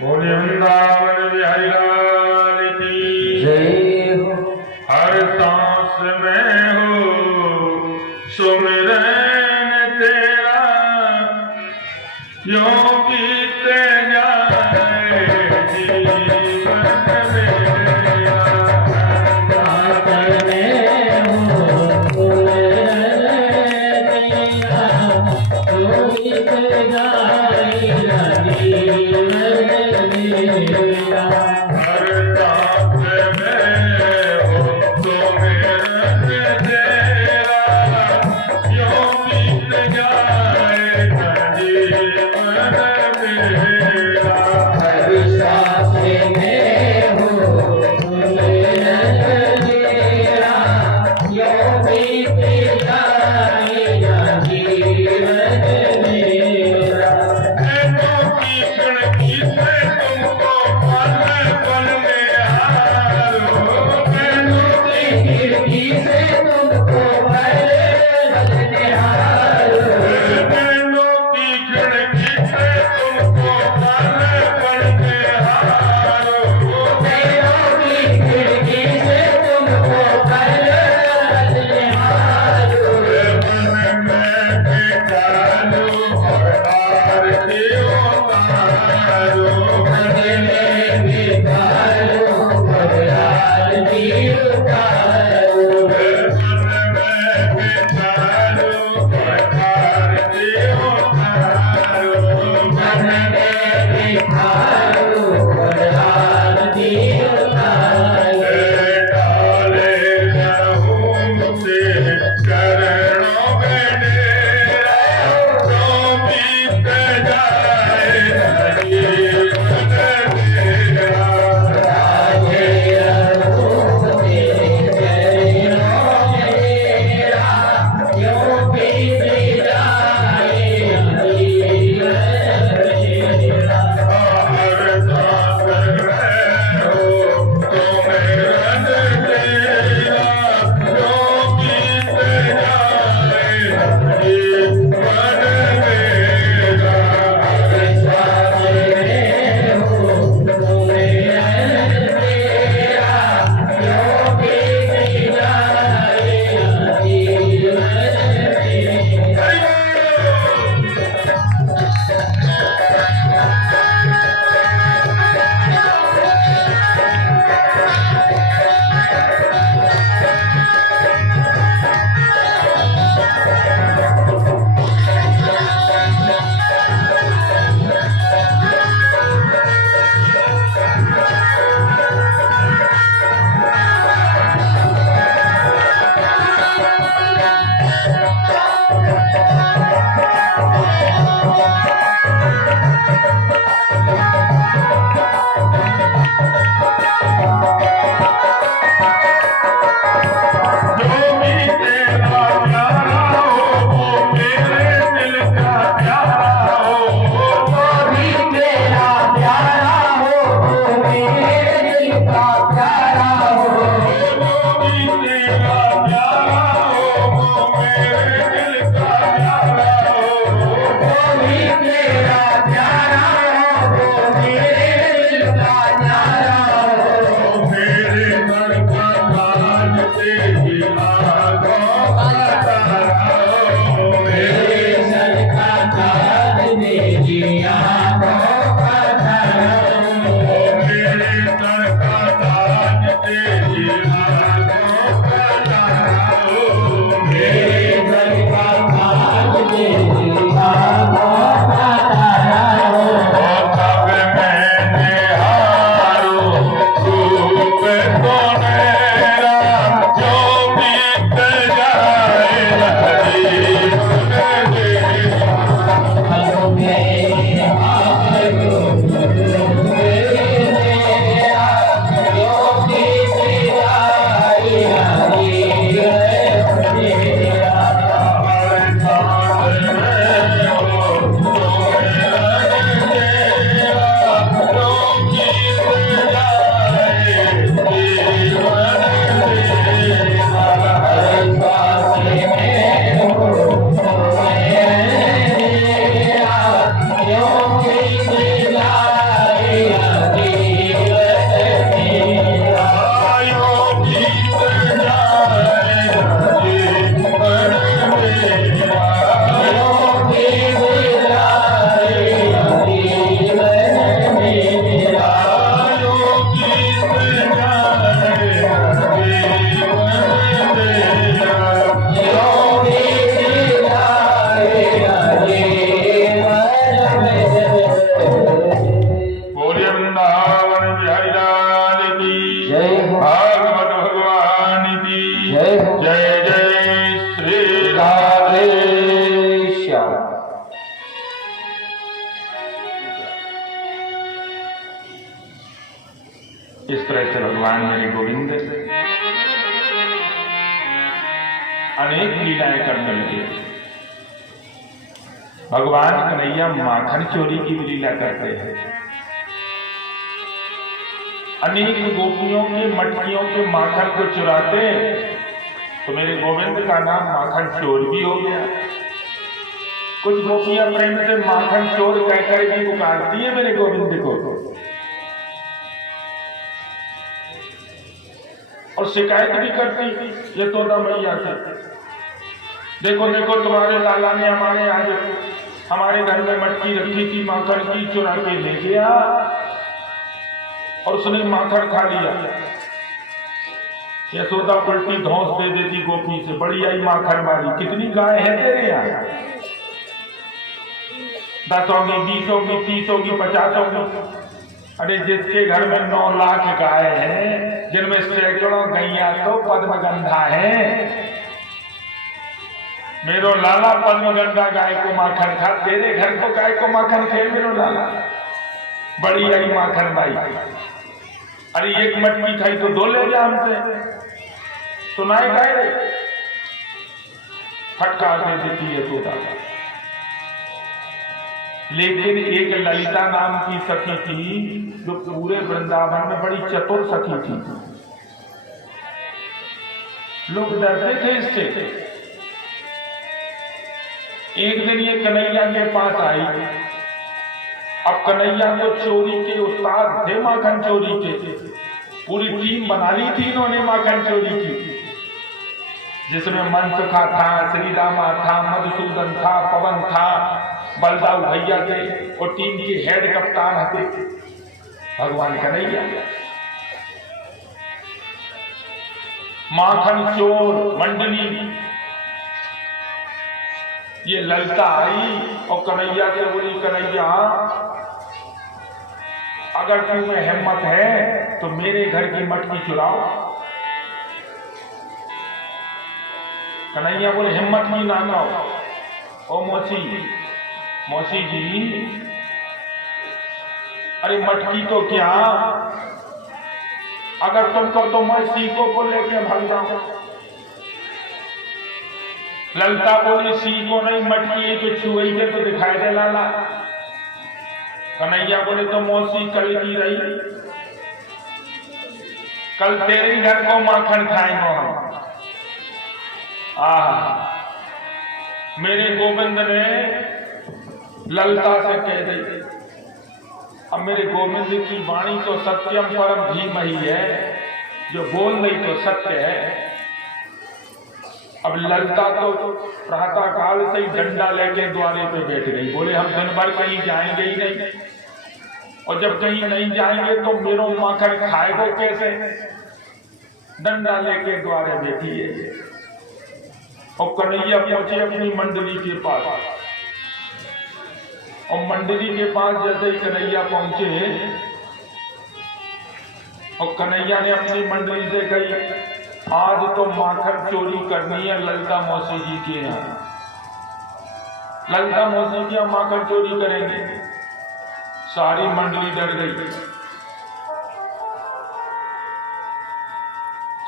बोले वृंदावन बिहारी लाल की जय हो। हर सांस में हो सुमिरन तेरा, यों बीते जाए जीवन मेरा। सागर में हो सुमिरन तेरा, यों बीते जाएगा जीवन मेरा। हर सांस में हो सुमिरन तेरा, यों भगवान मेरे गोविंद अनेक लीलाएं करने लगे। भगवान कन्हैया माखन चोरी की भी लीला करते हैं। अनेक गोपियों के मटकियों के माखन को चुराते, तो मेरे गोविंद का नाम माखन चोर भी हो गया। कुछ गोपियां प्रेम से माखन चोर कहकर भी पुकारती है मेरे गोविंद को, और शिकायत भी करती यशोदा मैया से, देखो देखो तुम्हारे लाला ने हमारे घर में मटकी रखी थी माखन की, चुरा के ले गया और उसने माखन खा लिया। यशोदा पलटी धौंस दे देती गोपी से, बड़ी आई माखन वाली, कितनी गाय है तेरे यहाँ? 10 होगी, 20 होगी, 30 होगी, 50 होगी। अरे जिसके घर में 9 लाख गाय हैं, जिनमें सैकड़ों गैया तो पद्मगंधा है, मेरो लाला पद्मगंधा गाय को माखन खा, तेरे घर को गाय को माखन खे मेरो लाला। बड़ी आई माखन बाई, अरे एक मटकी खाई तो 2 ले जा हमसे, सुनाए गाय रे, फटकार दे देती है यशोदा। लेकिन एक ललिता नाम की सखी थी जो पूरे वृंदावन में बड़ी चतुर सखी थी, लोग डरते थे इससे। एक दिन ये कन्हैया के पास आई। अब कन्हैया तो चोरी के उस्ताद थे, माखन चोरी के, पूरी टीम बना ली थी इन्होंने माखन चोरी की, जिसमें मनसुखा था, श्री रामा था, मधुसूदन था, पवन था, बलदाऊ भैया थे, और टीम के हेड कप्तान थे भगवान कन्हैया। माखन चोर मंडली ये ललिता आई और कन्हैया से बोली, कन्हैया अगर तुम्हें हिम्मत है तो मेरे घर की मटकी चुराओ। कन्हैया बोले, हिम्मत की ना हो। ओ मौसी जी, अरे मटकी तो क्या, अगर तुम कहो तो मैं सीखों को लेके भाग जाऊं। ललिता बोली, सीखो नहीं, मटकी के छुई दे तो दिखाई दे लाला। कन्हैया बोले, तो मौसी कल की रही, कल तेरे ही घर को माखन खाएंगे हम। मेरे गोविंद ने ललिता से कह दी। अब मेरे गोविंद की वाणी तो सत्यम परम धीमहि है, जो बोल रही तो सत्य है। अब ललिता तो प्रातः काल से ही डंडा लेके द्वारे पे बैठ गई, बोले हम दिन भर कहीं जाएंगे ही नहीं, और जब कहीं नहीं जाएंगे तो मेरो माखन खाएगा कैसे। डंडा लेके द्वारे बैठी है। और कन्हैया पहुंचे अपनी मंडली के पास, और मंडली के पास जैसे ही कन्हैया पहुंचे, और कन्हैया ने अपनी मंडली से कही, आज तो माखन चोरी करनी है ललिता मौसी जी के यहाँ। ललिता मौसी के यहाँ माखन चोरी करेंगे। सारी मंडली डर गई।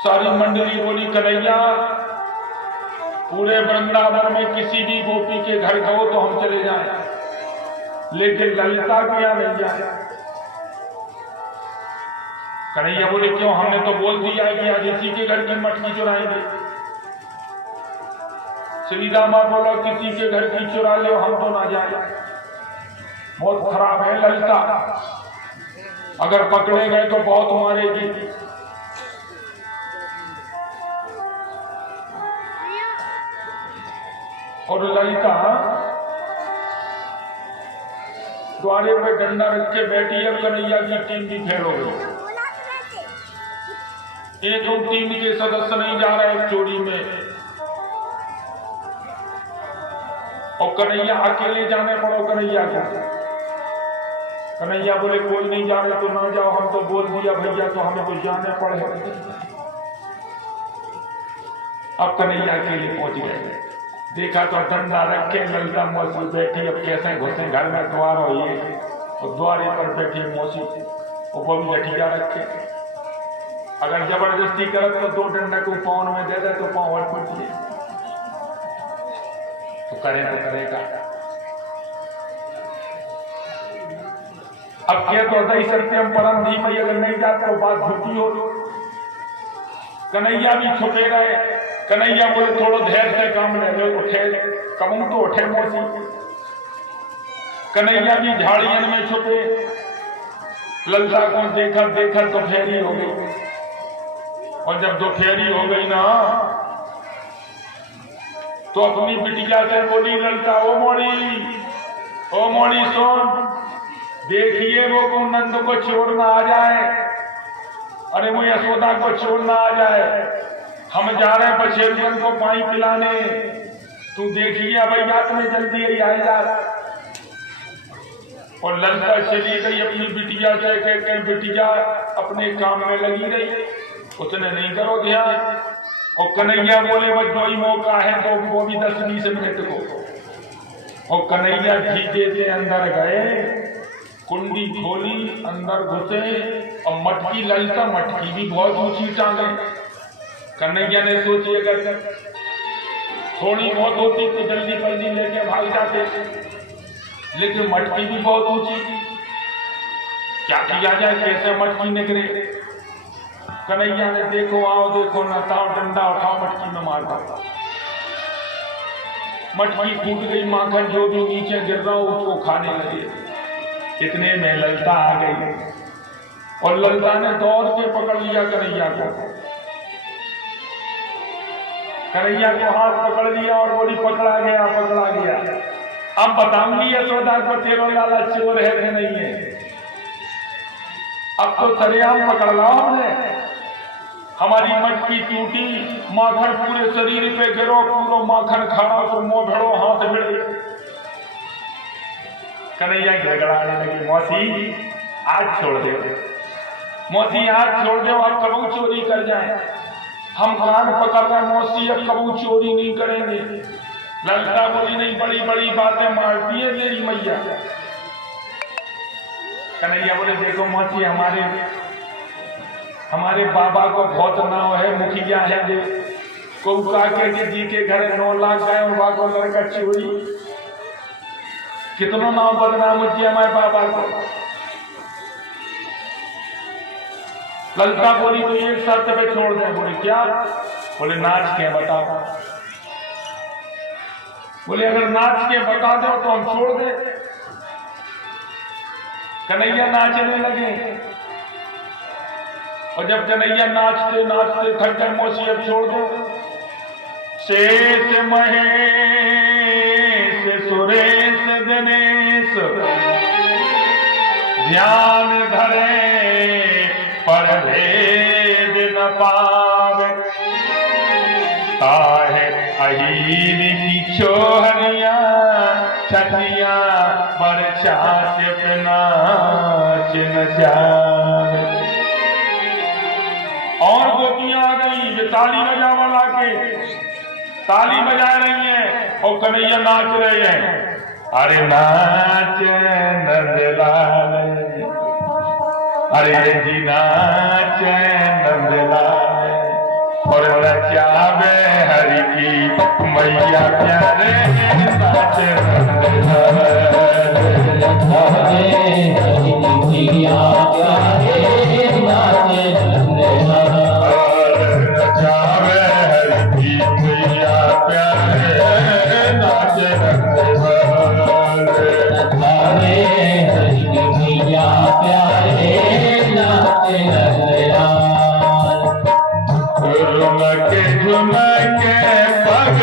सारी मंडली बोली, कन्हैया पूरे वृंदावन में किसी भी गोपी के घर गो तो हम चले जाएं, लेकिन ललिता के यहाँ नहीं जाए। कन्हैया बोले, क्यों, हमने तो बोल दिया कि आज इसी के घर की मटकी चुराएंगे। श्री रामा बोला, किसी के घर की चुरा लो, हम तो ना जाए, बहुत खराब है ललिता, अगर पकड़े गए तो बहुत मारेगी। और ललिता द्वारे पे डंडा रख के बैठी है। कन्हैया की टीम भी फेल हो गई। एक टीम के सदस्य नहीं जा रहे चोरी में, और कन्हैया अकेले जाने पड़ो कन्हैया को। कन्हैया बोले, कोई नहीं जा रहे तो ना जाओ, हम तो बोल दिया भैया, तो हमें तो जाने पड़े। अब कन्हैया अकेले पहुंच गए। देखा तो डंडा रख के ललिता मौसी बैठी। अब कैसे घुसे घर में, द्वार हो ये, और द्वारे पर बैठी मौसी, वो भी लठिया रखे। अगर जबरदस्ती करत तो 2 डंडा को पाँव में दे दे तो पाँव और फूट जाए, तो करे तो करेगा। अब क्या तो दही सत्यम परम धीमहि, अगर नहीं जाता तो बात झूठी हो। कन्हैया भी छुपे रहे, कन्हैया बोले थोड़ा धैर्य से काम ले लो, उठे कमू तो उठे मोसी। कन्हैया भी झाड़ियन में छुपे, ललता को देखा देखा तो फेरी हो गई, और जब दो फेरी हो गई ना तो अपनी बिटिया से बोली ललता, ओ मोड़ी सोन, देखिए वो को नंद को चोर ना आ जाए, अरे वो यशोदा को चोर ना आ जाए, हम जा रहे हैं बछेरियन को पानी पिलाने, तू देखिए अब याद में जल्दी ही आएगा। और ललता चली गई अपनी बिटिया से, कह बिटिया अपने काम में लगी रही, उसने नहीं करो ध्यान। और कन्हैया बोले बस वही मौका है, तो वो भी 10-20 मिनट को। और कन्हैया भीजे से अंदर गए, कुंडी खोली, अंदर घुसे, और मटकी ललता, मटकी भी बहुत ऊंची टांगे। कन्हैया ने सोची अगर थोड़ी बहुत होती तो जल्दी जल्दी लेके भाग जाते, लेकिन मटकी भी बहुत ऊंची, क्या किया जाए, कैसे मटकी निकले। कन्हैया ने देखो आओ देखो ना, ताओ डंडा उठाओ मटकी में मार दो। मटकी फूट गई, माखन जो भी नीचे गिर रहा हो उसको खाने लगे। इतने में ललता आ गई, और ललता ने दौड़ के पकड़ लिया कन्हैया को। कन्हैया को हाथ पकड़ लिया और बोली पकड़ा गया, पकड़ा गया। अब बताऊंगी यशोदा को तेरा लाला चोर है कि नहीं है। अब तो सरेआम पकड़ लाओ हमने, हमारी मटकी टूटी, माखन पूरे शरीर पे गिरो, पूरा माखन खाना तो मुंह भिड़ो, हाथ भिड़े। कन्हैया झगड़ाने लगी, मौसी आज छोड़ दो, मौसी आज छोड़ दो, अब कबू चोरी कर जाए, हम कान पकड़ रहे मौसी, अब कबू चोरी नहीं करेंगे। ललता बोली नहीं, बड़ी बड़ी बातें मारती है मेरी मैया। कन्हैया बोले देखो मौसी, हमारे बाबा को बहुत नाव है, मुखिया है, कौका के जी के घर 9 लाख गए, को लड़का चोरी, कितनों नाम बदनाम होती है हमारे बाबा को। ललता बोली तो एक शर्त पे छोड़ दे। बोले क्या? बोले नाच के बताओ। बोले अगर नाच के बता दो तो हम छोड़ दे। कन्हैया नाचने लगे, और जब कन्हैया नाचते नाचते थक गए, मौसी अब छोड़ दो। शेष महेश सुरेश दिनेश ध्यान धरे पर भेद न पावे, ताहे अहीर की छोहरिया छठिया बरछा से नाच न जावे। और गोपियां आ गई, ये ताली बजावा ला के ताली बजा रही हैं, और कन्हैया नाच रहे हैं। अरे नाच नंदलाल, अरे जी नाच नंदलाल, और नचावे हरि की मैया प्यारे, नाच नंदलाल, नचावे हरि की मैया प्यारे, नाच नंदलाल, नचावे हरि की मैया प्यारे, नाच नंदलाल, नचावे हरि की मैया प्यारे, नाच नंदलाल। झुमके झुमके पग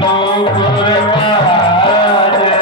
नूपुर बाजे,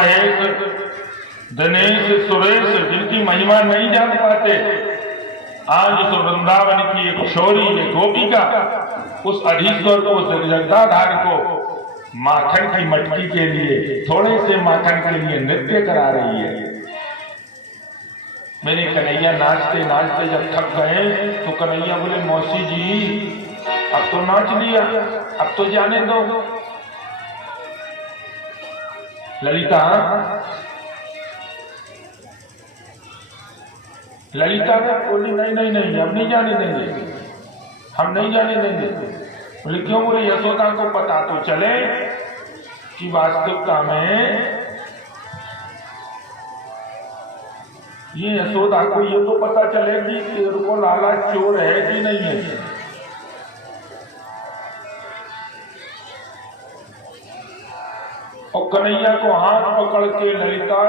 महेश, दिनेश, सुरेश जिनकी महिमा नहीं जान पाते, आज उस वृंदावन की एक छोरी, एक गोपिका उस अधीश्वर को, उस जगदाधार को माखन की मटकी के लिए, थोड़े से माखन के लिए नृत्य करा रही है। मेरे कन्हैया नाचते नाचते जब थक गए तो कन्हैया बोले, मौसी जी अब तो नाच लिया, अब तो जाने दो। ललिता ने बोली, नहीं नहीं नहीं, अब नहीं जाने देंगे, हम नहीं जाने देंगे। बोले क्यों? बोले यशोदा को पता तो चले कि वास्तविकता में ये यशोदा को ये तो पता चलेगी कि को लाला चोर है कि नहीं है। और कन्हैया को हाथ पकड़ के ललिता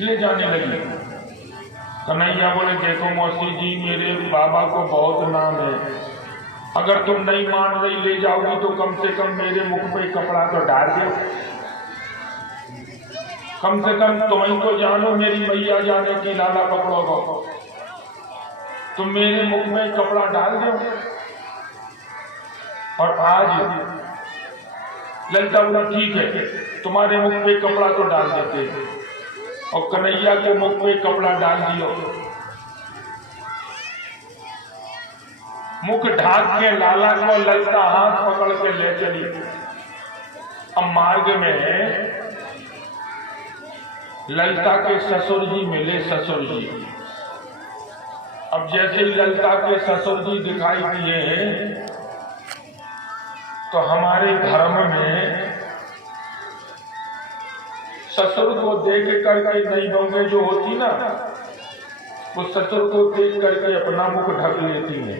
ले जाने लगी। कन्हैया बोले, देखो मौसी जी, मेरे बाबा को बहुत नाम है, अगर तुम नहीं मान रही ले जाओगी तो कम से कम मेरे मुख पे कपड़ा तो डाल दो, कम से कम तुम ही तो जानो, मेरी मैया जाने की लाला पकड़ोगे, तुम मेरे मुख में कपड़ा डाल दो। और आज ललिता बोला, ठीक है, तुम्हारे मुख पे कपड़ा तो डाल देते हैं। और कन्हैया के मुख पे कपड़ा डाल दियो, मुख ढाक के लाला को ललिता हाथ पकड़ के ले चली। अब मार्ग में ललिता के ससुर जी मिले, ससुर जी। अब जैसे ललिता के ससुर जी दिखाई दिए तो हमारे धर्म में ससुर को देख करके नई बहुएं जो होती ना, वो ससुर को देख करके अपना मुख ढक लेती हैं।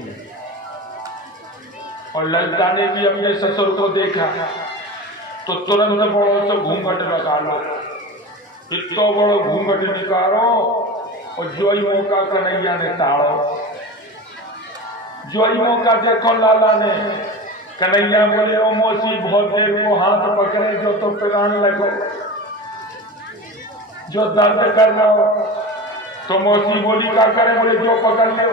और ललिता ने भी अपने ससुर को देखा तो तुरंत बड़ो से घूंघट लगा लो, इतना बड़ो घूंघट निकालो और जो ही मौका कन्हैया ने ताड़ो। जो ही मौका देखो लाला ने। कन्हैया बोले, ओ मौसी बहुत देर को हाथ पकड़े जो तो पिरान लगो, जो दर्द कर रहा हो। तो मौसी बोली, क्या करे? बोले, जो पकड़ लो।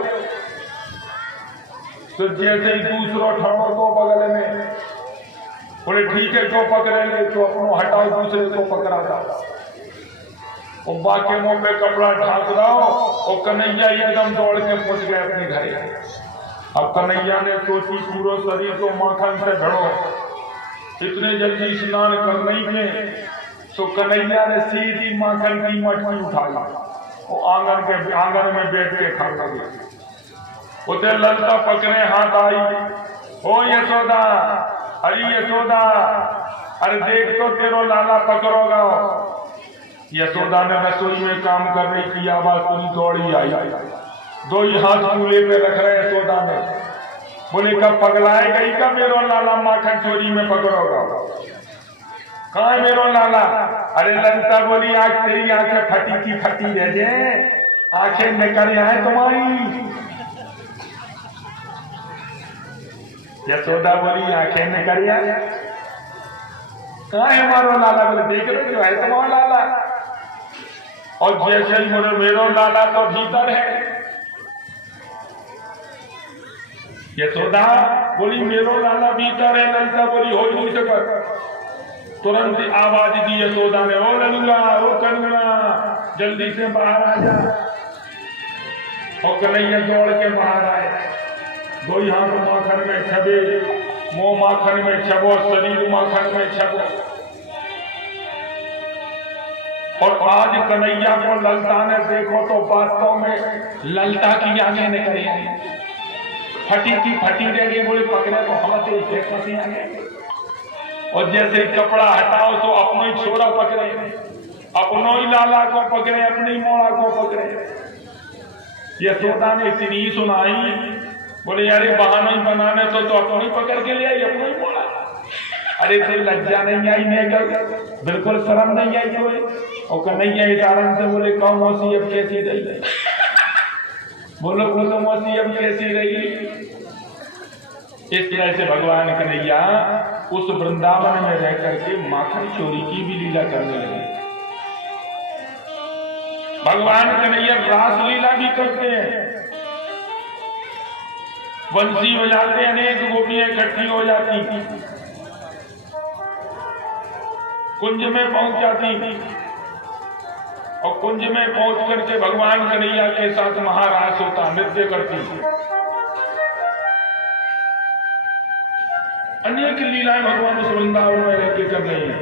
तो जैसे ही दूसरा ठाड़ो तो बगल में, बोले ठीक है, जो पकड़ेंगे तो अपनो हटाओ, दूसरे को पकड़ा जाओ। और बाकी मुंह पे कपड़ा ढाक रहा और कन्हैया एकदम दौड़ के पहुंच गए अपने घर। अब कन्हैया ने सोची, पूरा शरीर तो माखन से भरो, इतने जल्दी स्नान कर नहीं थे। तो कन्हैया ने सीधी माखन की मटकी उठाई और आंगन में बैठ के खा लगे। उधर ललिता पकड़े हाथ आई, ओ यशोदा, अरे यशोदा, अरे देख तो तेरो लाला पकड़ोगा। यशोदा ने रसोई में काम कर रही की आवाज सुनी, दौड़ी आई, दो ही हाथ चूल्हे पे रख रहे यशोदा ने। बोले, कब पगलाए गई का मेरो लाला माखन चोरी में पकड़ोगा? कहाँ है मेरो लाला? अरे ललिता बोली, आज तेरी आंखें फटी की फटी रह जाए, आंखें निकल आए तुम्हारी। यशोदा बोली, आंखें निकल आए, कहाँ है मारो लाला? बोले, देख रहे जो है तुम्हारा लाला। और जैसे ही बोले, मेरो लाला तो भीतर है। यशोदा बोली, मेरो लाला भीतर है। ललिता बोली, हो नहीं सकता। तुरंत आवाज दी यशोदा ने, ओ ललुआ, ओ कन्हैया, जल्दी से बाहर आ जा। और कन्हैया दौड़ के बाहर आए, दो ही हाथ माखन में छबे, मुंह माखन में छबो, शरीर माखन में छबो। और आज कन्हैया को ललिता ने देखो तो वास्तव में ललिता की आंखें निकली, फटी की फटी रह गई। बोले, पकड़े तो हाथ से फटी आ गए। और जैसे कपड़ा हटाओ तो अपनो ही छोरा पकड़े, अपनो ही लाला को पकड़े, अपने ही मोड़ा को पकड़े। यशोदा ने इतनी ही सुनाई, बोले, अरे बहाना ही बनाने तो अपनो ही पकड़ के ले आई, अपनो ही मोड़ा। अरे तो लज्जा नहीं आई? नहीं, बिल्कुल शर्म नहीं आई कोई। और कन्हैया इशारन से बोले, कौन मौसी अब कैसी रही? बोलो बोलो मौसी अब कैसी रही? इस तरह से भगवान कन्हैया उस वृंदावन में रह करके माखन चोरी की भी लीला करने लगे। भगवान कन्हैया रास लीला भी करते हैं, बंसी बजाते, अनेक गोपियां इकट्ठी हो जाती, कुंज में पहुंच जाती और कुंज में पहुंच करके भगवान कन्हैया के साथ महारास होता, नृत्य करती। अनेक लीलाएं भगवान उस वृंदावन में रहकर कर रहे हैं।